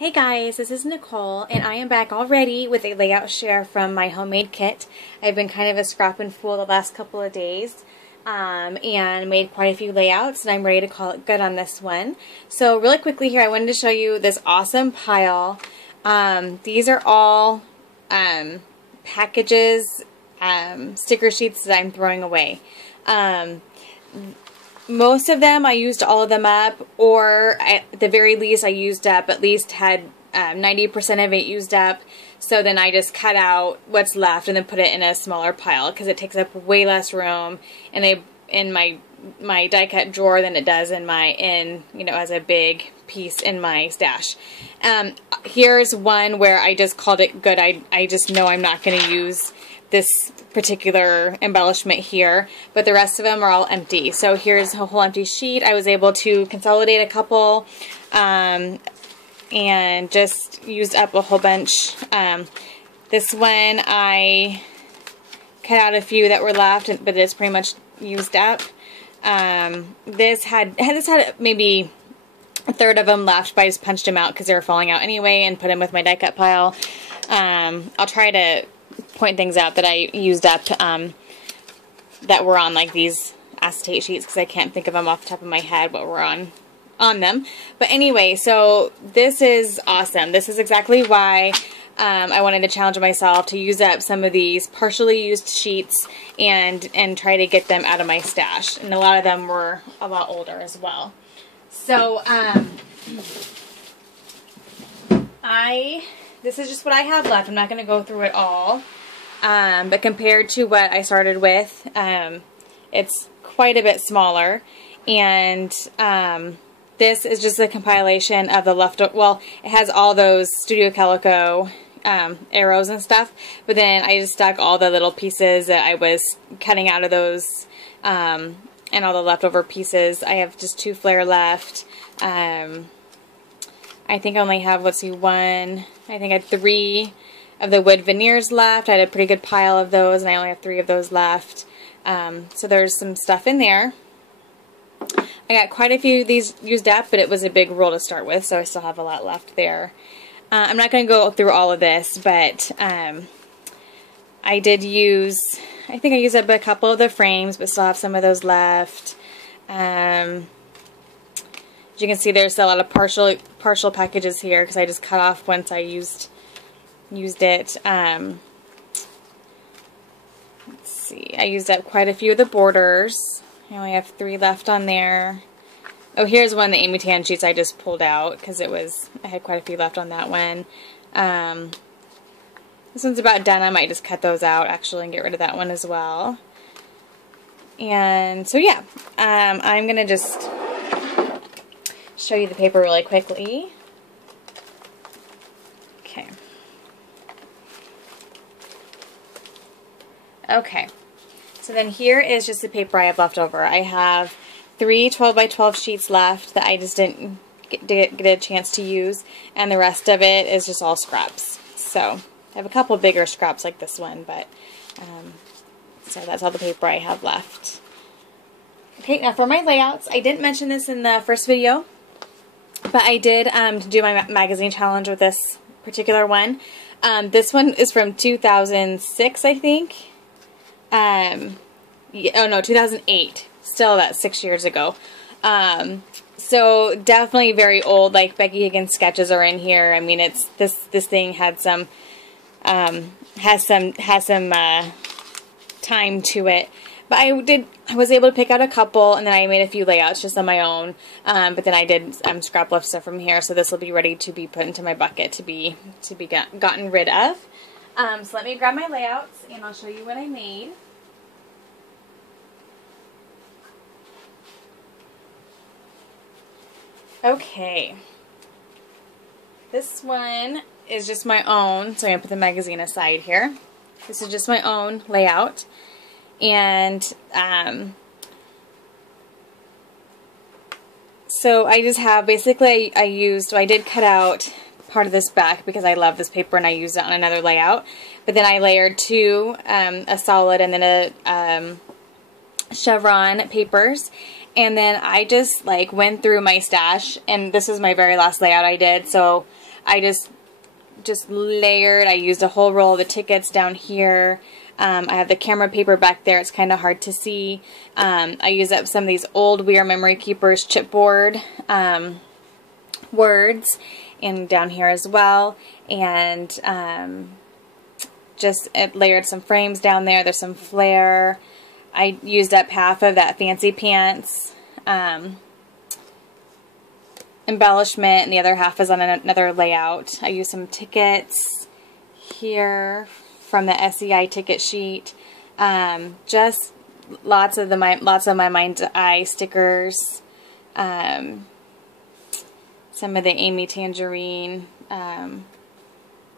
Hey guys, this is Nicole, and I am back already with a layout share from my homemade kit. I've been kind of a scrapping fool the last couple of days and made quite a few layouts, and I'm ready to call it good on this one. So really quickly here, I wanted to show you this awesome pile. These are all packages, sticker sheets that I'm throwing away. Most of them, I used all of them up, or at the very least, I used up, at least had 90% of it used up. So then I just cut out what's left and then put it in a smaller pile because it takes up way less room in my die cut drawer than it does in as a big piece in my stash. Here's one where I just called it good. I just know I'm not going to use this particular embellishment here, but the rest of them are all empty. So here's a whole empty sheet. I was able to consolidate a couple and just used up a whole bunch. This one I cut out a few that were left, but it's pretty much used up. This had maybe a third of them left, but I just punched them out because they were falling out anyway and put them with my die cut pile. I'll try to point things out that I used up that were on like these acetate sheets because I can't think of them off the top of my head what were on them. But anyway, so this is awesome. This is exactly why I wanted to challenge myself to use up some of these partially used sheets and try to get them out of my stash. And a lot of them were a lot older as well. So this is just what I have left. I'm not going to go through it all. But compared to what I started with, it's quite a bit smaller. And this is just a compilation of the leftover. Well, it has all those Studio Calico arrows and stuff. But then I just stuck all the little pieces that I was cutting out of those and all the leftover pieces. I have just 2 flare left. I think I only have, I think I had 3 of the wood veneers left. I had a pretty good pile of those, and I only have 3 of those left. So there's some stuff in there. I got quite a few of these used up, but it was a big roll to start with, so I still have a lot left there. I'm not going to go through all of this, but I did use, I think I used up a couple of the frames, but still have some of those left. As you can see, there's a lot of partial packages here because I just cut off once I used it. Let's see, I used up quite a few of the borders. I only have 3 left on there. Oh, here's one of the Amy Tan sheets I just pulled out because I had quite a few left on that one. This one's about done. I might just cut those out actually and get rid of that one as well. And so yeah, I'm gonna just show you the paper really quickly. Okay. Okay, so then here is just the paper I have left over. I have 3 12 by 12 sheets left that I just didn't get a chance to use, and the rest of it is just all scraps. So I have a couple bigger scraps like this one, but so that's all the paper I have left. Okay, now for my layouts, I didn't mention this in the first video, but I did do my magazine challenge with this particular one. This one is from 2006, I think. Oh no, 2008. Still about 6 years ago. So definitely very old. Like Becky Higgins sketches are in here. I mean, it's this thing had some has some time to it. But I was able to pick out a couple, and then I made a few layouts just on my own. But then I did scrap left stuff from here, so this will be ready to be put into my bucket to be gotten rid of. So let me grab my layouts, and I'll show you what I made. Okay. This one is just my own, so I'm going to put the magazine aside here. This is just my own layout. And so I just have, basically I did cut out part of this back because I love this paper and I used it on another layout. But then I layered 2, a solid and then a chevron papers. And then I just like went through my stash, and this was my very last layout I did, so I just layered. I used a whole roll of the tickets down here. I have the camera paper back there. It's kind of hard to see. I used up some of these old We Are Memory Keepers chipboard words, and down here as well. And just layered some frames down there. There's some flair. I used up half of that Fancy Pants embellishment, and the other half is on another layout. I used some tickets here from the SEI ticket sheet. Just lots of my Mind's Eye stickers. Some of the Amy Tangerine.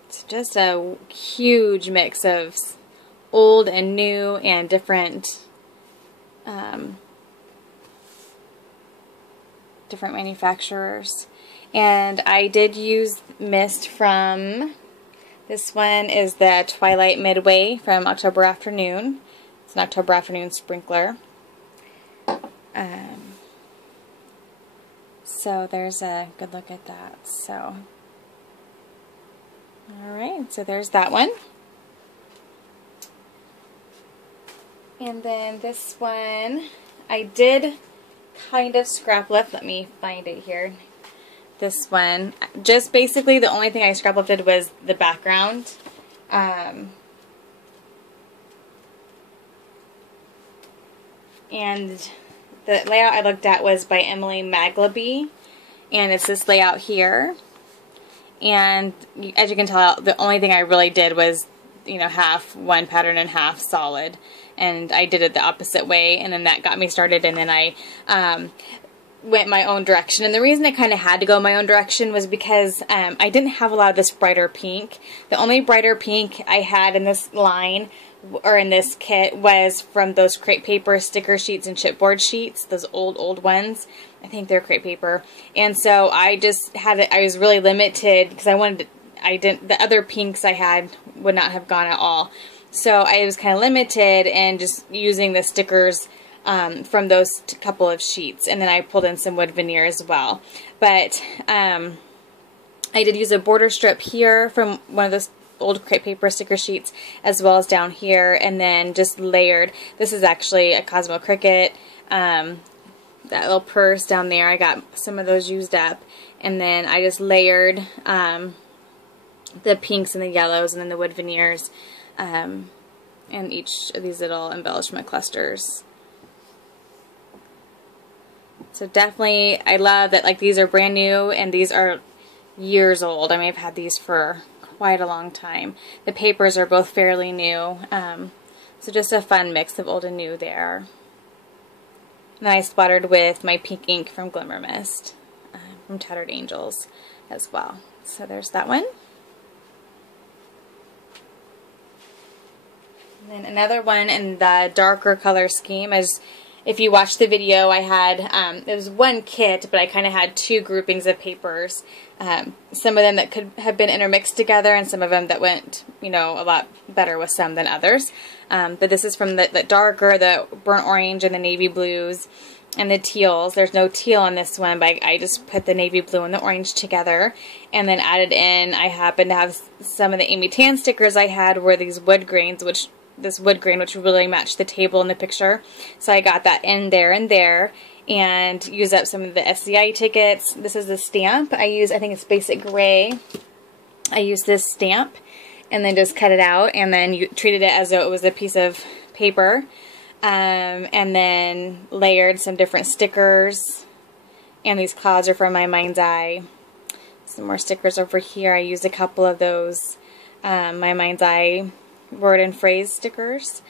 It's just a huge mix of old and new and different different manufacturers. And I did use mist from, this one is the Twilight Midway from October Afternoon. It's an October Afternoon sprinkler. So there's a good look at that. So, alright, so there's that one. And then this one, I did kind of scrap lift. Let me find it here. This one, just basically the only thing I scrap lifted was the background. And the layout I looked at was by Emily Maglaby, and it's this layout here. And as you can tell, the only thing I really did was, you know, half one pattern and half solid. And I did it the opposite way, and then that got me started, and then I went my own direction. And the reason I kind of had to go my own direction was because I didn't have a lot of this brighter pink. The only brighter pink I had in this line, or in this kit, was from those crepe paper sticker sheets and chipboard sheets, those old ones. I think they're crepe paper. And so I just had it, I was really limited because the other pinks I had would not have gone at all. So I was kind of limited and just using the stickers from those couple of sheets. And then I pulled in some wood veneer as well. But I did use a border strip here from one of those old crepe paper sticker sheets, as well as down here, and then just layered. This is actually a Cosmo Cricket. That little purse down there, I got some of those used up. And then I just layered the pinks and the yellows and then the wood veneers and each of these little embellishment clusters. So definitely, I love that, like, these are brand new and these are years old. I mean, I've had these for quite a long time. The papers are both fairly new. So just a fun mix of old and new there. And then I splattered with my pink ink from Glimmer Mist from Tattered Angels as well. So there's that one. And then another one in the darker color scheme is, if you watch the video, I had, it was one kit, but I kind of had two groupings of papers. Some of them that could have been intermixed together, and some of them that went, you know, a lot better with some than others. But this is from the darker, the burnt orange and the navy blues and the teals. There's no teal on this one, but I just put the navy blue and the orange together and then added in, I happen to have some of the Amy Tan stickers I had were these wood grains, which really matched the table in the picture. So I got that in there and used up some of the SEI tickets. This is the stamp. I think it's Basic Gray. I used this stamp and then just cut it out and then you treated it as though it was a piece of paper. And then layered some different stickers. And these clouds are from my Mind's Eye. Some more stickers over here. I used a couple of those my Mind's Eye word and phrase stickers.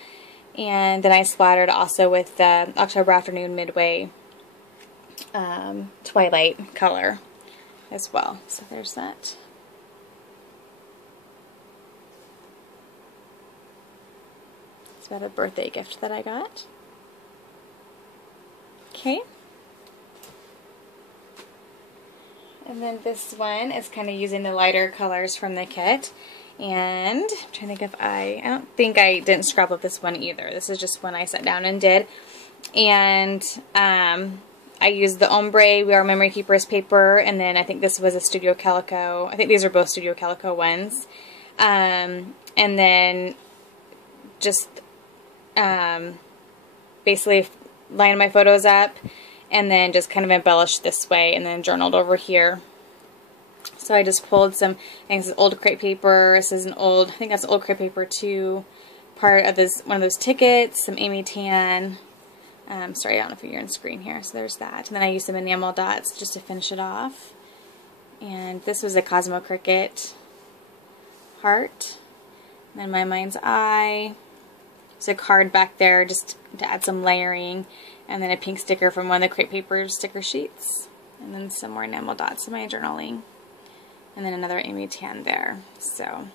And then I splattered also with the October Afternoon Midway Twilight color as well. So there's that. It's about a birthday gift that I got. Okay. And then this one is kind of using the lighter colors from the kit. And I'm trying to think if I don't think I didn't scrap up this one either. This is just one I sat down and did. And I I used the Ombre We Are Memory Keepers paper, and then I think this was a Studio Calico. I think these are both Studio Calico ones. And then just basically lined my photos up, and then just kind of embellished this way, and then journaled over here. So I just pulled some, I think this is old crepe paper. This is an old, I think that's old crepe paper too. Part of this, one of those tickets, some Amy Tan. Sorry, I don't know if you're on screen here. So there's that. And then I used some enamel dots just to finish it off. And this was a Cosmo Cricket heart. And then my mind's eye. There's a card back there just to add some layering. And then a pink sticker from one of the crepe paper sticker sheets. And then some more enamel dots in my journaling. And then another Amy Tan there. So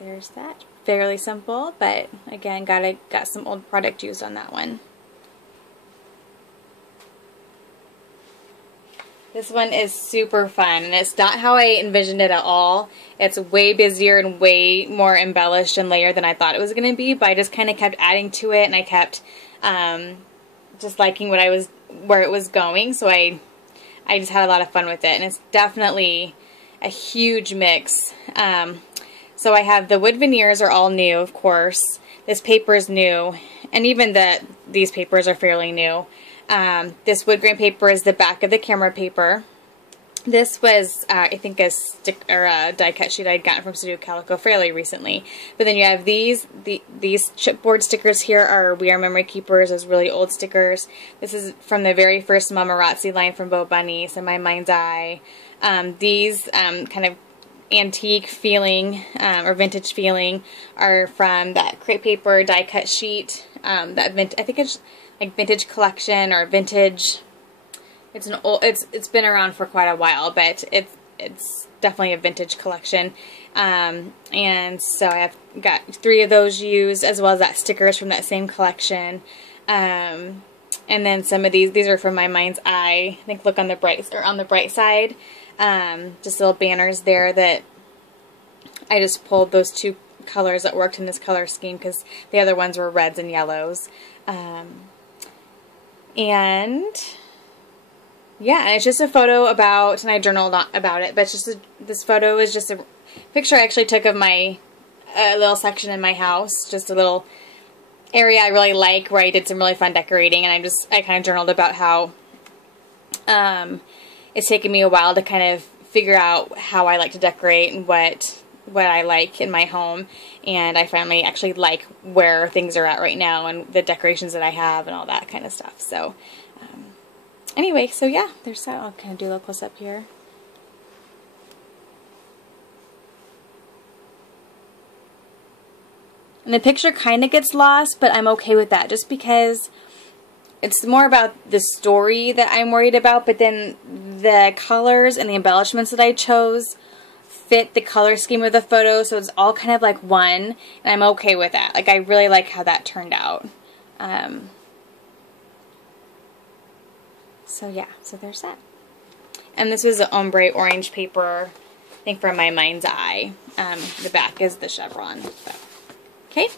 there's that. Fairly simple, but again, got some old product used on that one. This one is super fun, and it's not how I envisioned it at all. It's way busier and way more embellished and layered than I thought it was going to be, but I just kind of kept adding to it, and I kept just liking where it was going, so I just had a lot of fun with it, and it's definitely a huge mix. So I have the wood veneers are all new, of course. This paper is new, and even these papers are fairly new. This wood grain paper is the back of the camera paper. This was, I think, a die cut sheet I'd gotten from Studio Calico fairly recently. But then you have these chipboard stickers here are We Are Memory Keepers, those really old stickers. This is from the very first Mamarazzi line from Bo Bunny, so My Mind's Eye. These kind of antique feeling or vintage feeling are from that crepe paper die cut sheet. I think it's like Vintage Collection or Vintage. It's an old. It's been around for quite a while, but it's definitely a vintage collection. And so I've got 3 of those used, as well as that stickers from that same collection. And then some of these are from My Mind's Eye. I think Look on the Bright Side. Just little banners there that I just pulled those 2 colors that worked in this color scheme because the other ones were reds and yellows. And yeah, it's just a photo about, and I journaled about it, but it's just this photo is just a picture I actually took of my little section in my house, just a little area I really like where I did some really fun decorating, and I kind of journaled about how it's taken me a while to kind of figure out how I like to decorate and what I like in my home, and I finally actually like where things are at right now and the decorations that I have and all that kind of stuff. So anyway, so yeah, there's that. I'll kind of do a little close up here. And the picture kind of gets lost, but I'm okay with that just because it's more about the story that I'm worried about, but then the colors and the embellishments that I chose fit the color scheme of the photo, so it's all kind of like one, and I'm okay with that. Like, I really like how that turned out. So yeah, so there's that. And this was the ombre orange paper, I think from My Mind's Eye. The back is the chevron. So. Okay.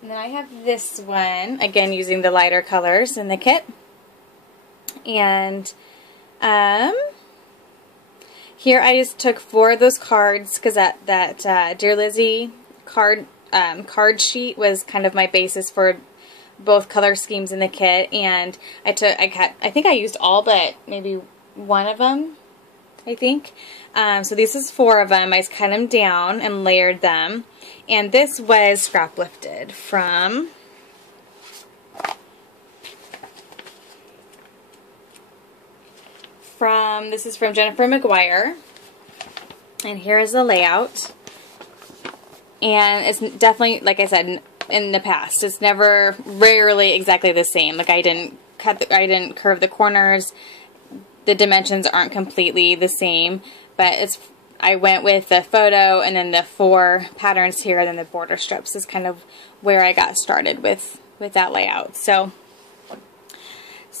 And then I have this one, again using the lighter colors in the kit. And here I just took 4 of those cards because that Dear Lizzie card sheet was kind of my basis for both color schemes in the kit, and I think I used all but maybe one of them, I think. So this is 4 of them. I just cut them down and layered them, and this was scrap lifted from this is from Jennifer McGuire, and here is the layout. And it's definitely, like I said in the past, it's rarely exactly the same. Like, I didn't curve the corners. The dimensions aren't completely the same, but I went with the photo and then the 4 patterns here, and then the border strips is kind of where I got started with that layout. So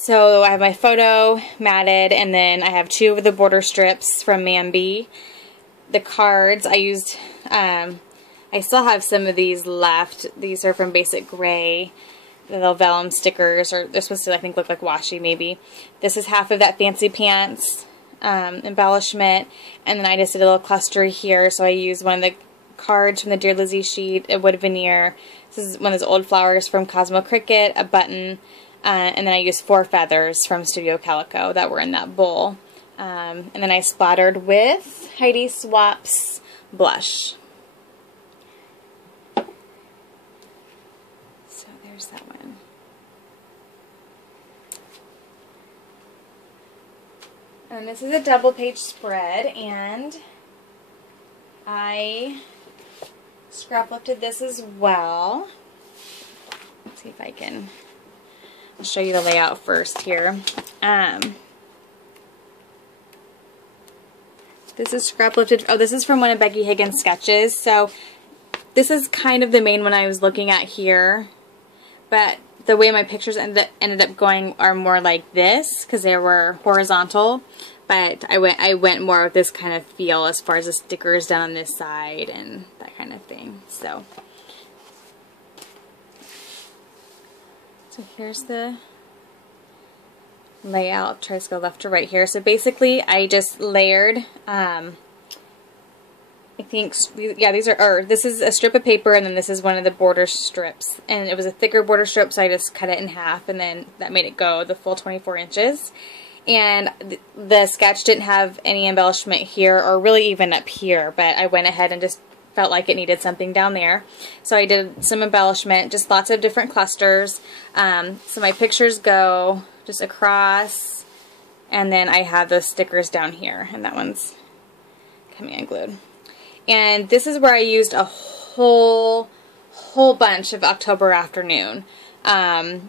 I have my photo matted, and then I have 2 of the border strips from Mambi. The cards I used I still have some of these left. These are from Basic Gray. The little vellum stickers, or they're supposed to, I think, look like washi maybe. This is half of that Fancy Pants embellishment, and then I just did a little cluster here, so I used one of the cards from the Dear Lizzie sheet, a wood veneer. This is one of those old flowers from Cosmo Cricket, a button, and then I used 4 feathers from Studio Calico that were in that bowl. And then I splattered with Heidi Swapp's blush. So there's that one. And this is a double page spread, and I scrap lifted this as well. Let's see if I can, I'll show you the layout first here. This is scrap lifted. Oh, this is from one of Becky Higgins' sketches. So this is kind of the main one I was looking at here, but the way my pictures ended up going are more like this because they were horizontal. But I went more with this kind of feel as far as the stickers down on this side and that kind of thing. So here's the layout. Try to go left to right here. So basically I just layered, I think, yeah, this is a strip of paper, and then this is one of the border strips. And it was a thicker border strip, so I just cut it in half, and then that made it go the full 24 inches. And the sketch didn't have any embellishment here, or really even up here, but I went ahead and just felt like it needed something down there. So I did some embellishment, just lots of different clusters. So my pictures go just across, and then I have those stickers down here, and that one's coming unglued. And this is where I used a whole bunch of October Afternoon. I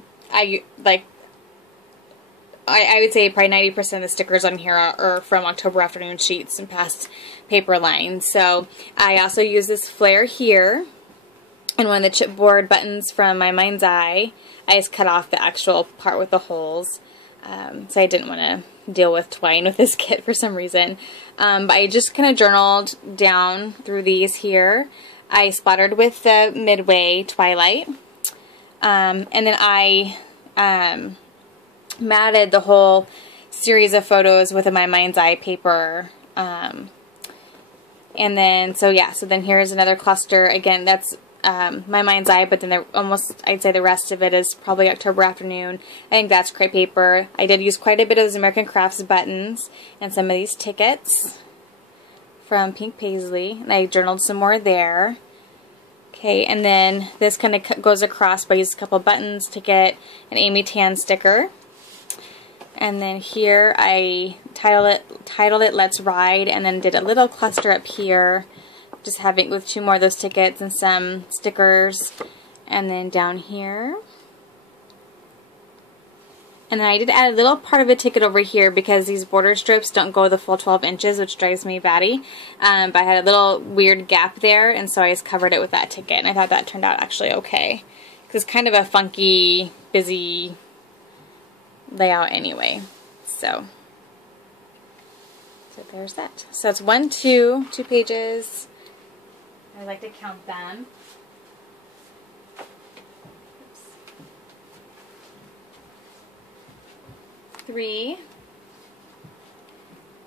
would say probably 90% of the stickers on here are from October Afternoon sheets and past paper lines. So I also use this flare here, and one of the chipboard buttons from My Mind's Eye, I just cut off the actual part with the holes. So I didn't want to deal with twine with this kit for some reason. But I just kind of journaled down through these here. I splattered with the Midway Twilight. And then I matted the whole series of photos with a My Mind's Eye paper. And then, so then here's another cluster. Again, that's My Mind's Eye, but then I'd say the rest of it is probably October Afternoon. I think that's crepe paper. I did use quite a bit of those American Crafts buttons and some of these tickets from Pink Paisley, and I journaled some more there. Okay, and then this kind of goes across, but I used a couple buttons to get an Amy Tan sticker. And then here I titled it Let's Ride, and then did a little cluster up here, just having with 2 more of those tickets and some stickers. And then down here. And then I did add a little part of a ticket over here because these border strips don't go the full 12 inches, which drives me batty. But I had a little weird gap there, and so I just covered it with that ticket. And I thought that turned out actually okay. Because it's kind of a funky, busy layout anyway. So there's that. So it's 1, 2 pages. I like to count them. 3,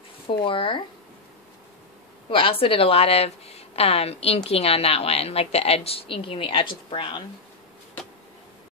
4. Well, I also did a lot of inking on that one, like the edge, inking the edge with brown.